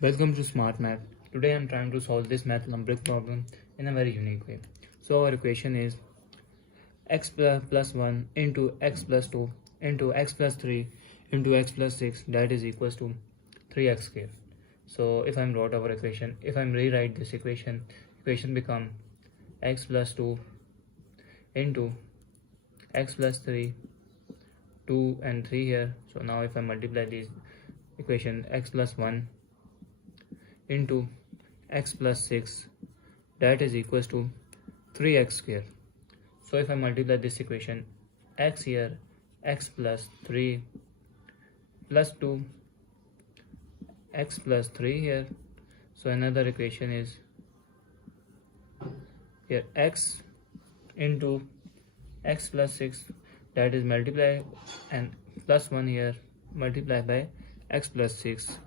Welcome to Smart Math. Today I am trying to solve this math algebraic problem in a very unique way. So our equation is x plus 1 into x plus 2 into x plus 3 into x plus 6 that is equals to 3x square. So if I'm wrote our equation, if I'm rewrite this equation become x plus 2 into x plus 3, 2 and 3 here. So now if I multiply this equation, x plus 1 into x plus 6 that is equals to 3x square. So if I multiply this equation, x here, x plus 3 plus 2, x plus 3 here. So another equation is here x into x plus 6 that is multiply and plus 1 here multiply by x plus 6.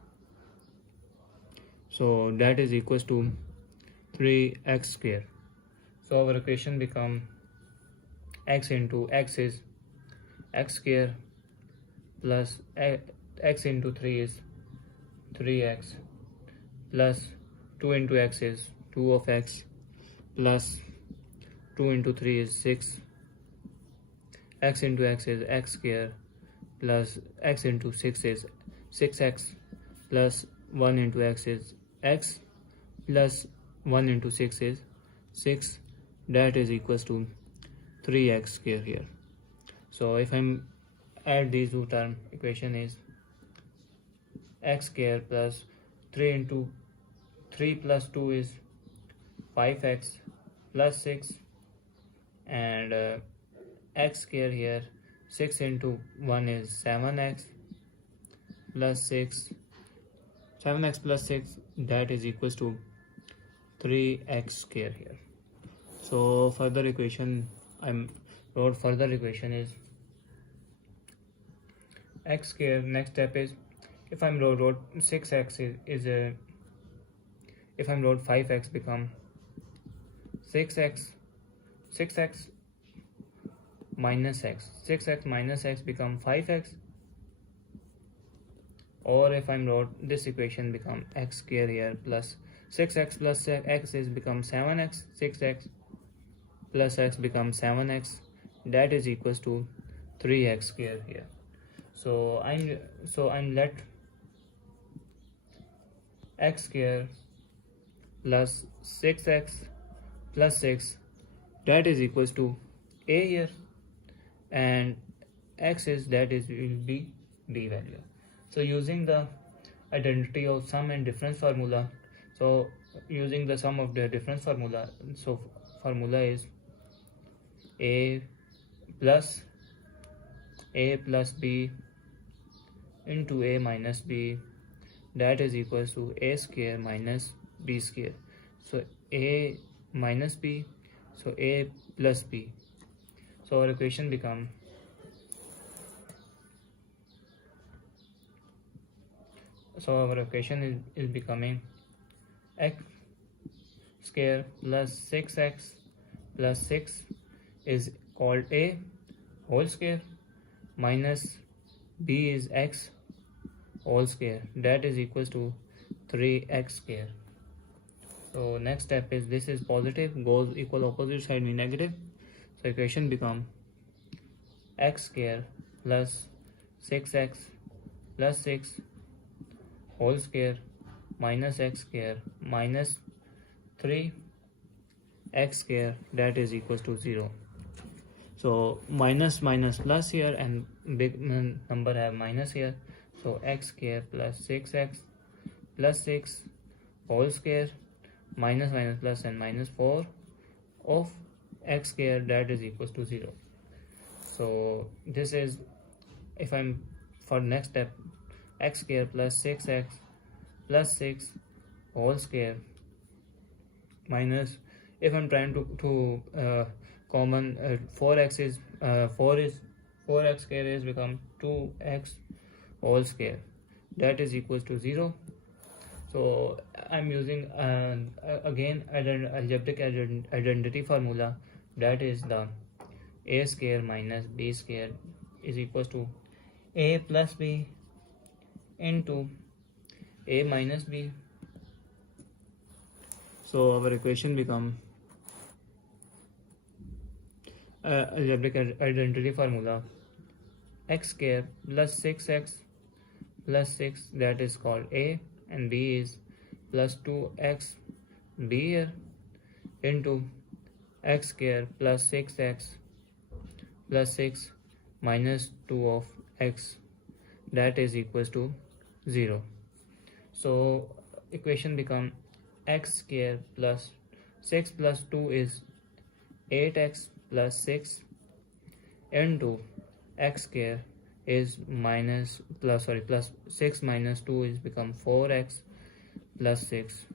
So that is equals to 3x square. So our equation become x into x is x square plus x into 3 is 3x plus 2 into x is 2 of x plus 2 into 3 is 6. X into x is x square plus x into 6 is 6x plus 1 into x is x plus 1 into 6 is 6 that is equals to 3x square here. So if I'm add these two term, equation is x square plus 3 into 3 plus 2 is 5x plus 6 and x square here 6 into 1 is 7x plus 6, 7x plus 6 that is equals to 3x square here. So further equation further equation is x square. Next step is if I'm wrote 6x is a if I'm wrote 5x become 6x minus x, 6x minus x become 5x, or if I'm wrote this equation become x square here plus 6x plus x is become 7x, 6x plus x becomes 7x that is equals to 3x square here. So I'm let x square plus 6x plus 6 that is equals to a here and x is that is will be b value. So using the identity of sum and difference formula, so using the sum of the difference formula, so formula is a plus b into a minus b that is equals to a square minus b square. So a minus b, so a plus b. So our equation become is becoming x square plus 6x plus 6 is called a whole square minus b is x whole square that is equals to 3x square. So next step is this is positive goes equal opposite side mean negative. So equation become x square plus 6x plus 6 whole square minus x square minus 3x square that is equals to 0. So minus plus here and big number have minus here. So x square plus 6x plus 6 whole square minus plus and minus 4 of x square that is equals to 0. So this is if I'm for next step x square plus 6x plus 6 whole square minus if I'm trying to common 4x is 4x square is become 2x whole square that is equals to 0. So I'm using again algebraic identity formula that is the a square minus b square is equals to a plus b into a minus b. So our equation become algebraic identity formula x square plus 6x plus 6, that is called a, and b is plus 2x b here, into x square plus 6x plus 6 minus 2 of x, that is equals to 0. So equation become x square plus 6 plus 2 is 8x plus 6 into x square is plus 6 minus 2 is become 4x plus 6,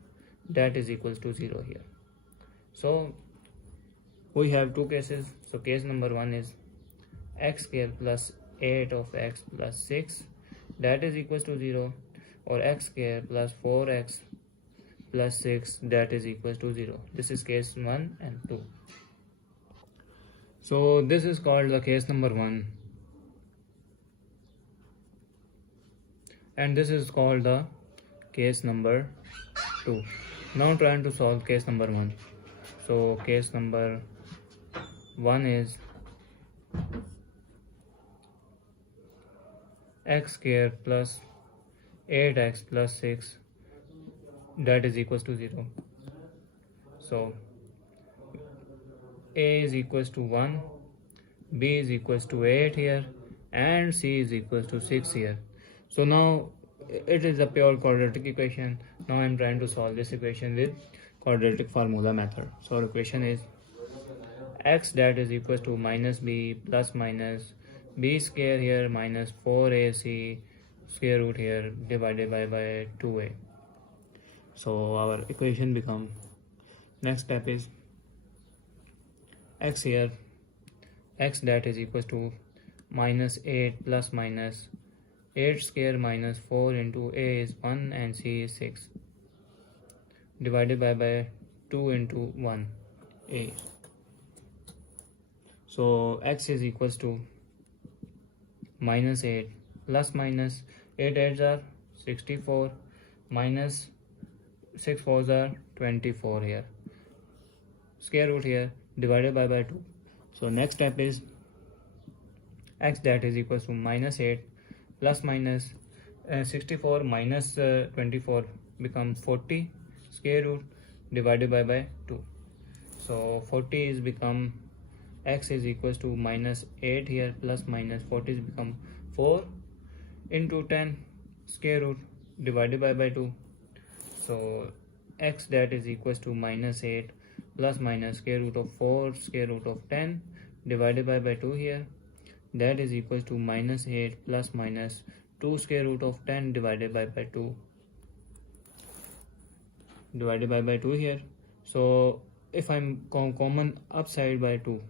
that is equals to 0 here. So we have two cases. So case number 1 is x square plus 8 of x plus 6, that is equals to 0, or x square plus 4x plus 6, that is equals to 0. This is case 1 and 2. So this is called the case number 1, and this is called the case number 2. Now trying to solve case number 1. So case number 1 is x square plus 8x plus 6, that is equals to 0. So a is equals to 1, b is equals to 8 here, and c is equals to 6 here. So now it is a pure quadratic equation. Now I am trying to solve this equation with quadratic formula method. So our equation is x, that is equals to minus b plus minus b square here minus 4ac square root here divided by 2a. So our equation become, next step is x here, x that is equals to minus 8 plus minus 8 square minus 4 into a is 1 and c is 6 divided by 2 into 1 a. So x is equals to minus 8 plus minus 8 8s are 64 minus 6 4s are 24 here, square root here divided by 2. So next step is x that is equals to minus 8 plus minus 64 minus 24 become 40 square root divided by 2. So 40 is become, x is equals to minus 8 here plus minus 40 is become 4 into 10 square root divided by 2. So x that is equals to minus 8 plus minus square root of 4 square root of 10 divided by 2 here, that is equals to minus 8 plus minus 2 square root of 10 divided by 2 divided by 2 here. So if I'm common upside by 2,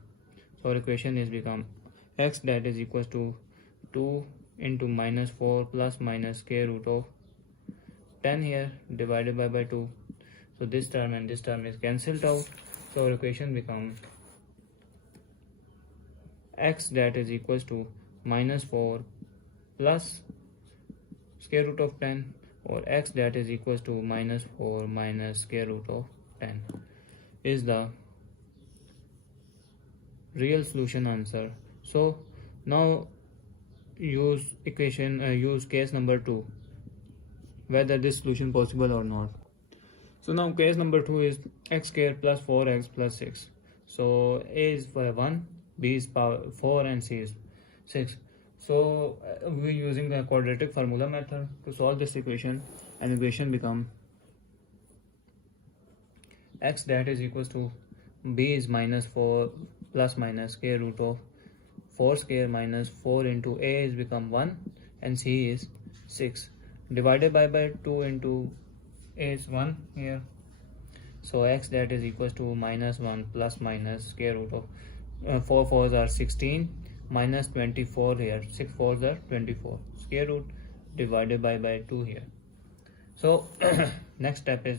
so our equation is become x that is equals to 2 into minus 4 plus minus square root of 10 here divided by 2. So this term and this term is cancelled out. So our equation becomes x that is equals to minus 4 plus square root of 10, or x that is equals to minus 4 minus square root of 10 is the real solution answer. So now use case number 2, whether this solution possible or not. So now case number 2 is x square plus 4x plus 6. So a is 1, b is power 4 and c is 6. So we're using the quadratic formula method to solve this equation, and equation become x that is equals to b is minus 4 plus minus square root of 4 square minus 4 into a is become 1 and c is 6 divided by 2 into a is 1 here. So x that is equals to minus 1 plus minus square root of 4 4s are 16 minus 24 here, 6 4s are 24 square root divided by 2 here. So next step is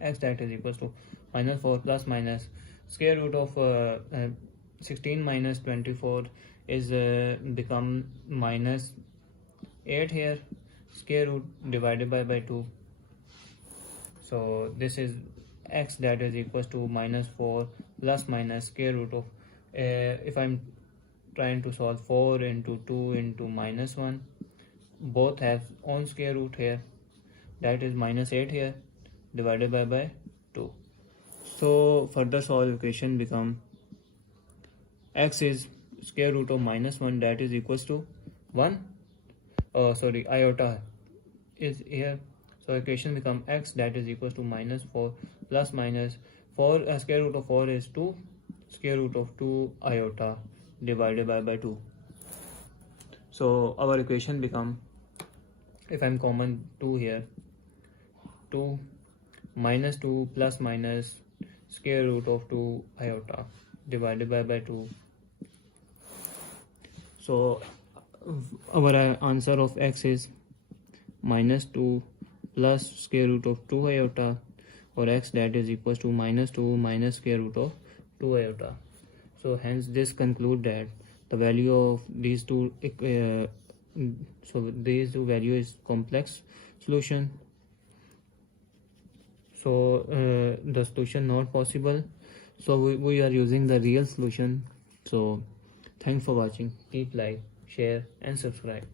x that is equals to minus 4 plus minus square root of 16 minus 24 is become minus 8 here, square root divided by 2. So this is x that is equals to -4 plus minus square root of if I'm trying to solve 4 into 2 into -1, both have own square root here, that is -8 here divided by 2. So further solve equation become x is square root of -1, that is equals to 1. Iota is here, so equation become x that is equals to -4 plus minus 4 square root of 4 is 2, square root of 2 iota divided by 2. So our equation become, if I'm common 2 here, 2 minus 2 plus minus square root of 2 iota divided by 2. So our answer of x is -2 plus square root of 2 iota, or x that is equals to -2 minus square root of 2 iota. So hence this conclude that the value of these two these two value is complex solution. So the solution not possible, so we are using the real solution. So thanks for watching. Keep like, share and subscribe.